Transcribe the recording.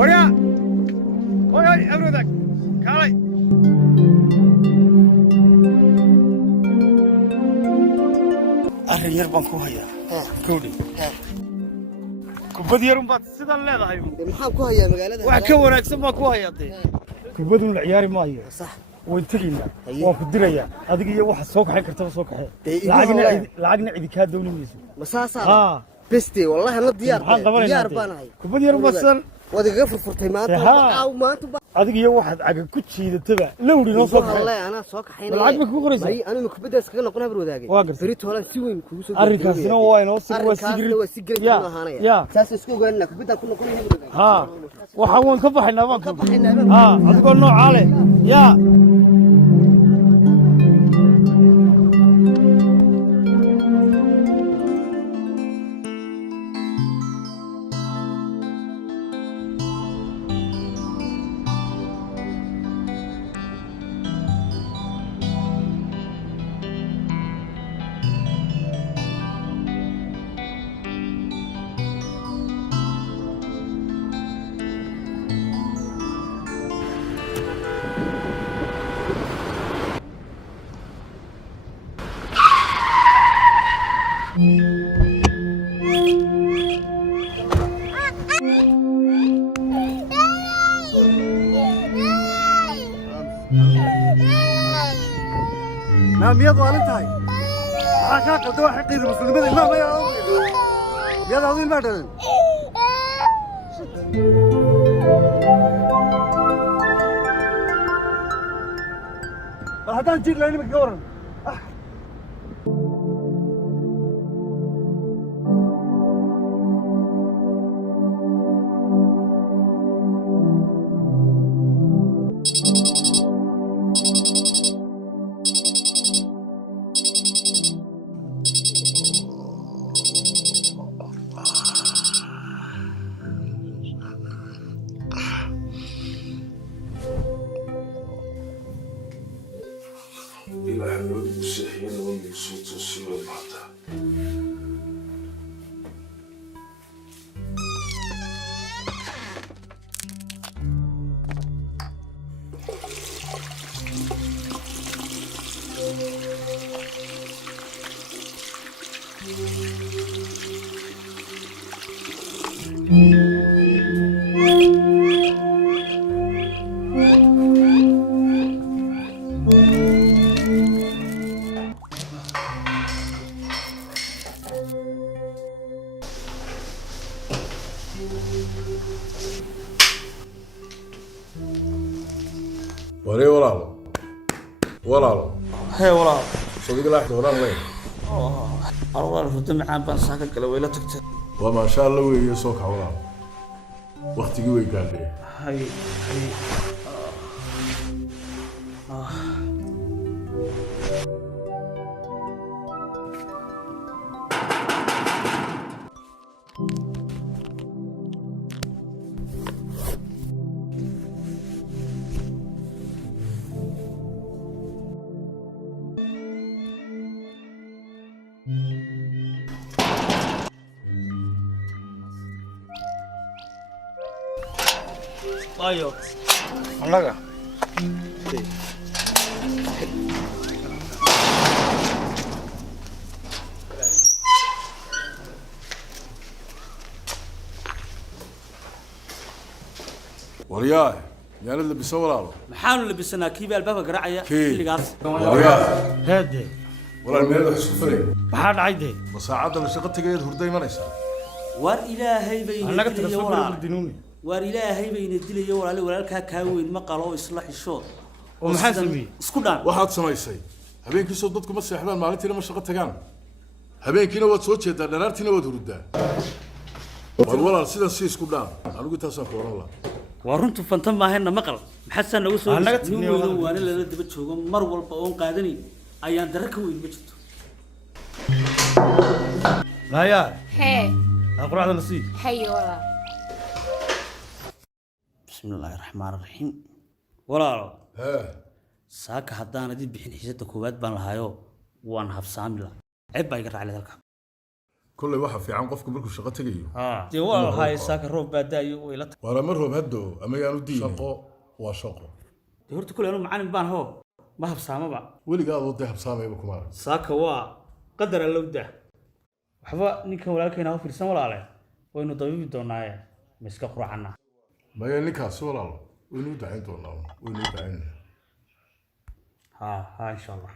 وريا هاي أبردك كالي أري يربان كوهيا كودي كوبد يرون بات سيدان leedahay maxaa ku haya magaalada wax ka wanaagsan ma ku hayatay kubadu la ciyaari maayo صح way tagina waan ku diraya adiga iyo waxa soo kaxay kartaba soo kaxay lacagna cidi ka dawlinayso masaasa besti wallahi la diyaar baanahay kubad yar basan wadiga furfurtay maanta adiga iyo waxaad caga ku jiidataba lawri noo soo kaxay wallahi ana soo kaxaynay lacag ma ku qoraysaa bari aniga kubadaas kaga noqon habar wadaagay bari toolan si weyn kugu soo arrinkaasina waa inoo sigrid ya saas isku ogaanna kubada ku noqon habar wadaagay ha waxa waan ka baxaynaa baan ka baxaynaa ha adigoo nooca leh ya نعم يا ظالم تاي حاجة قد واحد قيد المسلمين ما يا يا ظالم ما دلن هذا نجيب لين مكورن إلى حلول المسيحيين والمسيط السيوة بعدها وري ولا هي ولا صديق لا ولا وين أروح الدم عام بان ساكن كلا ويلا تكتب وما شاء الله ويا سوق ولا وقت قوي قال لي هاي ayo malaga ورياه يا اللي بيصور له maxaanu labisnaa kii albaabka garaacaya xilligaas هادي ولا الميل حسفري maxaa dhacay مساعدة لشقة تجيد هردي منيسا war ilaahay bay annaga tasawir dinuuni war ilaahay bay dilayo walaalka ka weyn ma qalo isla xishood oo maxaa sameeyay isku dhaan waxaad samaysay habeenkii soo dadku ma seexdaan maalintiina ma shaqo tagaan habeenkiina waad soo jeedaa dhanaartiina waad hurdaa war walaal sidaas si isku dhaan anigu taasaan ku oran lahaa waa runtu fantan maahayna maqal maxaa nagu soo annaga tigniyo waan la daba joogo mar walba oo qaadani ayaan daraka weyn ma jirto maya hee quraacda nasiib hayo wala bismillaahi raxmaani raxiim walaalo ها saaka haddaan adii bixin xiisada koowaad baan lahaayo waan habsaami la ceeb baa iga raacay dalka كل واحد في عام قفكم بركو شقة تجيو dee waa haye saaka roob baa daayo way la ولا مرة بهدو أما يانو دين شقة وشقة dee horta kule anu macalin baan hoo ma habsaamaba ولي قاعد وضيح بسامة يبكم عارف saaka waa qadar allow dah waxba ninka walaalkeena u fiirsan walaale waynu dabiibi doonaaye ma iska quracana ما ينكا سولا الله وينو دعين دونا وينو دعين ha insha Allah